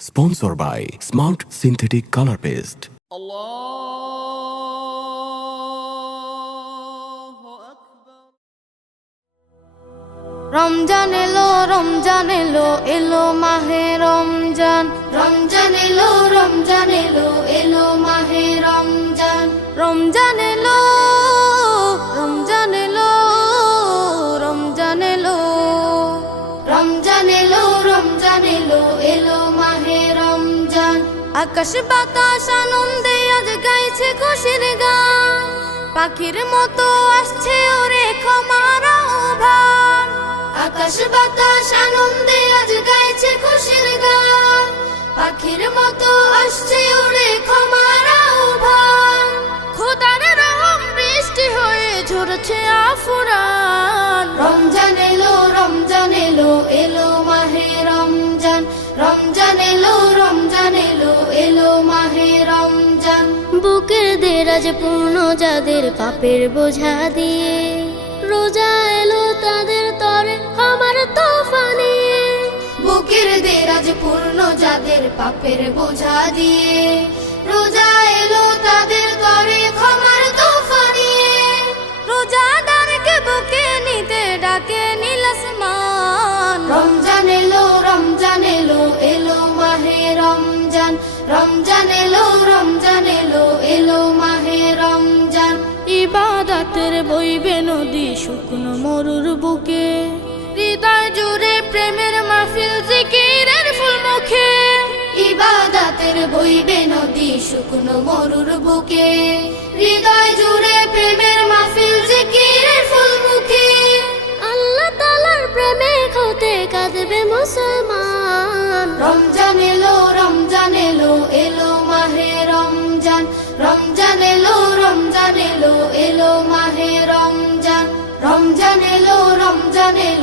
Sponsored by Smart Synthetic Color Paste. Ramzan এলো রমজান এলো এলো মাহে রমজান রমজান এলো রমজান এলো এলো মাহে রমজান রমজান এলো রমজান এলো রমজান এলো রমজান এলো রমজান এলো এলো মাহে রমজান আকাশ বাতাস আনন্দে আজ গাইছে খুশির গান পাখির মতো আসছে ওরে ক্ষমার আহ্বান আকাশ বাতাস আনন্দে আজ গাইছে খুশির গান পাখির মতো আসছে ওরে ক্ষমার আহ্বান খোদার রহম বৃষ্টি হয়ে ঝরছে আফুরান রমজান এলো রমজান এলো এলো মাহে রমজান রমজান এলো রমজান এলো এলো মাহে রমজান বুকের দেরাজ পূর্ণ যাদের পাপের বোঝা দিয়ে রোজা এলো তাদের তরে আমার তোফা নিয়ে বুকের দেরাজ পূর্ণ যাদের পাপের বোঝা দিয়ে রোজা এলো তাদের তরে ক্ষমার তোফা নিয়ে রোজাদারকে বুকে নিতে ডাকে নীল আসমান রমজান এলো রমজান এলো এলো মাহে রমজান রমজান এলো রমজান এলো এলো মাহে রমজান ইবাদতের বইবে নদী শুকনো মরুর বুকে হৃদয় জুড়ে প্রেমের মাহফিল জিকিরের ফুল মুখে ইবাদতের বইবে নদী শুকনো মরুর বুকে হৃদয় জুড়ে প্রেমের মাহফিল জিকিরের ফুল মুখে আল্লাহ তাআলার প্রেমে হতে কাঁদবে মুসলমান রমজান এলো রমজান এলো এলো মাহে রমজান রমজান এলো রমজান এলো এলো মাহে রমজান রমজান এলো রমজান এলো